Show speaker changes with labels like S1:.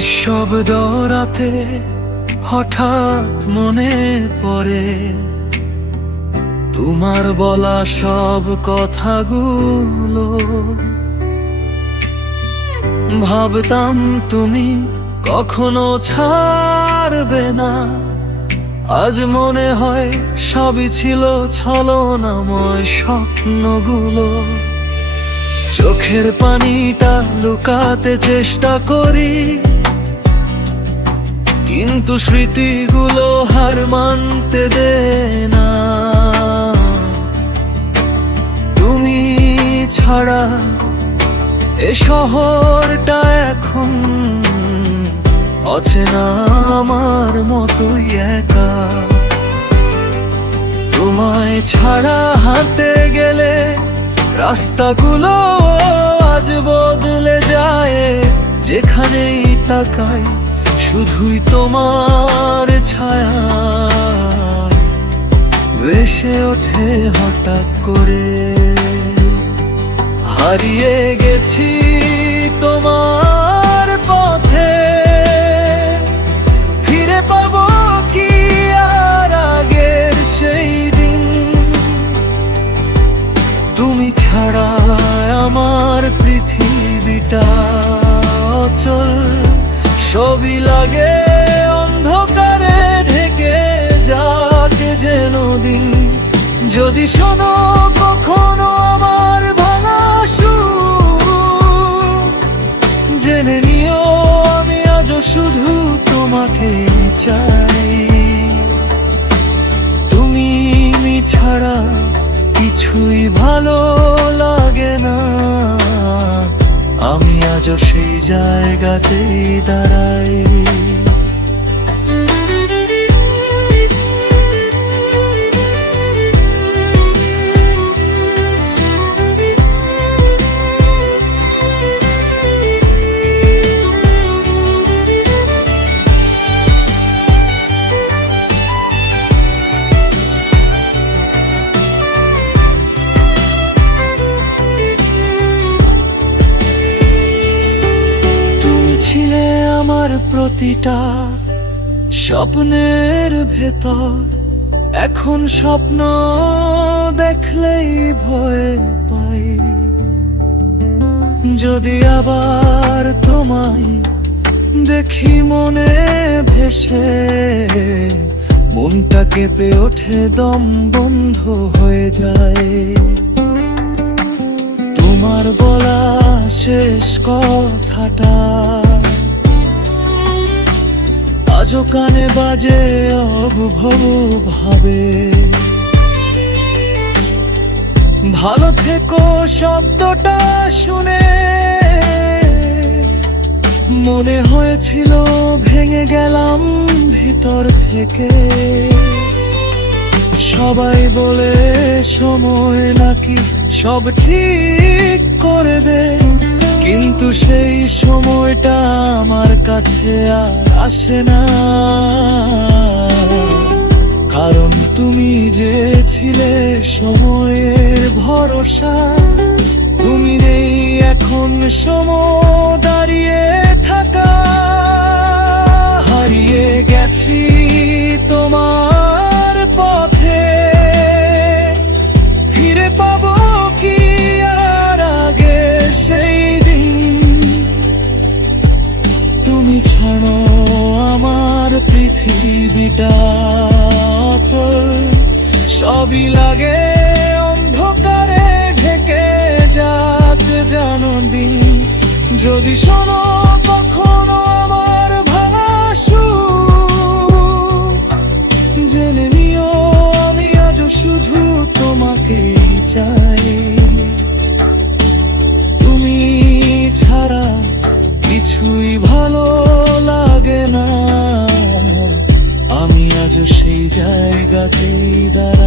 S1: নিঃশব্দ রাতে হঠাৎ মনে পড়ে তোমার বলা সব কথাগুলো। ভাবতাম তুমি কখনো ছাড়বে না। আজ মনে হয় সবই ছিল ছলনাময় স্বপ্নগুলো। চোখের পানিটা লুকাতে চেষ্টা করি। কিন্তু স্মৃতিগুলো হার মানতে দে না। তুমি ছাড়া এ শহরটা এখন অচেনা আমার মতোই একা। তোমায় ছাড়া হাঁটতে গেলে রাস্তাগুলো আজ বদলে যায়। যেখানেই তাকাই, শুধুই তোমার ছায়া। ভেসে ওঠে হঠাৎ করে। হারিয়ে গেছি পৃথিবীটা অচল। ছবি লাগে অন্ধকারে ঢেকে, যাকে যেন দিন। যদি শোনো কখনো আমার ভাঙা জেনে নিও আমি আজও শুধু তোমাকে চাই। তুমি ছাড়া কিছুই ভালো আজও সেই জায়গাতেই দাঁড়াই। প্রতিটা স্বপ্নের ভেতর। এখন স্বপ্ন দেখলেই ভয় পাই। যদি আবার তোমায় দেখি মনে ভেসে, মনটা কেঁপে ওঠে, দম বন্ধ হয়ে যায়। তোমার বলা শেষ কথাটা আজও কানে বাজে অবভব ভাবে। ভালো থেকো শব্দটা শুনে। মনে হয়েছিল ভেঙে গেলাম ভিতর থেকে। সবাই বলে সময় নাকি সব ঠিক করে দে। কিন্তু সেই সময়টা আমার কাছে আর আসে না। কারণ তুমি যে ছিলে সময়ের ভরসা, তুমি নেই এখন সময়। তুমি ছাড়ো আমার পৃথিবীটা অচল। সবই লাগে অন্ধকারে ঢেকে যাক জানো দিন যদি শোনো কখনো আমার ভাঙা জেনে নিও আমি আজও শুধু তোমাকেই চাই। তুমি ছাড়া কিছুই ভালো আমি